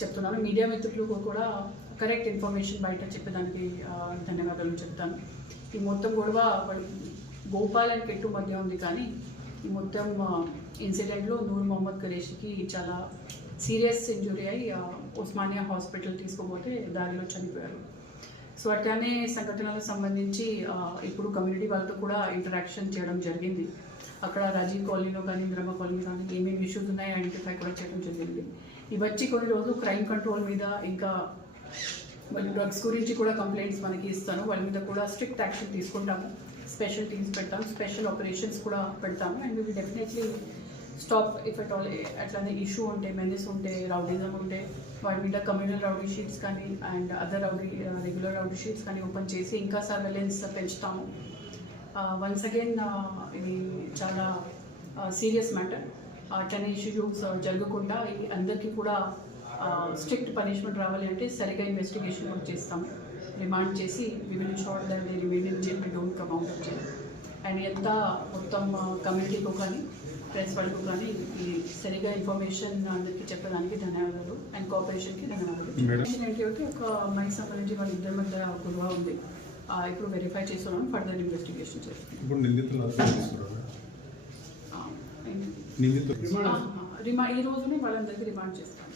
చెప్తున్నాను. మీడియా మిత్రులకు కూడా కరెక్ట్ ఇన్ఫర్మేషన్ బయట చెప్పేదానికి ధన్యవాదాలు చెప్తాను. ఈ మొత్తం గొడవ గోపాల్ అండ్ కెట్టు మధ్య ఉంది, కానీ ఈ మొత్తం ఇన్సిడెంట్లో నూర్ మొహమ్మద్ ఖురేషీకి చాలా సీరియస్ ఇంజురీ అయ్యి ఉస్మానియా హాస్పిటల్ తీసుకుపోతే దారిలో చనిపోయారు. సో అట్లానే సంఘటనలకు సంబంధించి ఇప్పుడు కమ్యూనిటీ వాళ్ళతో కూడా ఇంటరాక్షన్ చేయడం జరిగింది. అక్కడ రాజీవ్ కాలనీలో కానీ ఇంద్రమ్మ కాలనీ కానీ ఏమేమి ఇష్యూస్ ఉన్నాయో ఐడెంటిఫై కూడా చేయడం జరిగింది. ఇవి వచ్చి కొన్ని రోజులు క్రైమ్ కంట్రోల్ మీద, ఇంకా డ్రగ్స్ గురించి కూడా కంప్లైంట్స్ మనకి ఇస్తాను. వాళ్ళ మీద కూడా స్ట్రిక్ట్ యాక్షన్ తీసుకుంటాము. స్పెషల్ టీమ్స్ పెడతాము, స్పెషల్ ఆపరేషన్స్ కూడా పెడతాము. And will definitely stop if at all అట్లానే ఇష్యూ ఉంటే, మెనిస్ ఉంటే, రౌడీజం ఉంటే వాటి మీద కమ్యూనల్ రౌడీ షీట్స్ కానీ and other regular rowdy sheets కానీ ఓపెన్ చేసి ఇంకా సర్వేలెన్స్ పెంచుతాము. వన్స్ అగైన్ ఇది చాలా సీరియస్ మ్యాటర్. అట్లనే ఇష్యూస్ జరగకుండా అందరికీ కూడా స్ట్రిక్ట్ పనిష్మెంట్ రావాలి అంటే సరిగా ఇన్వెస్టిగేషన్ కూడా చేస్తాము. రిమాండ్ చేసి we will sure that they remain in jail, don't come out of jail. And ఎంత మొత్తం కమ్యూనిటీతో కానీ ప్రెస్ వాళ్ళకు కానీ ఈ సరిగా ఇన్ఫర్మేషన్ అందరికీ చెప్పడానికి ధన్యవాదాలు అండ్ కోఆపరేషన్కి ధన్యవాదాలు. ఏంటి అంటే ఒక అమ్మాయికి సంబంధించి వాళ్ళ ఇద్దరి మధ్య గొడవ ఉంది. ఇప్పుడు వెరిఫై చేస్తున్నాం, ఫర్దర్ ఇన్వెస్టిగేషన్ చేస్తున్నాం. ఈ రోజునే వాళ్ళందరికీ రిమాండ్ చేస్తాం.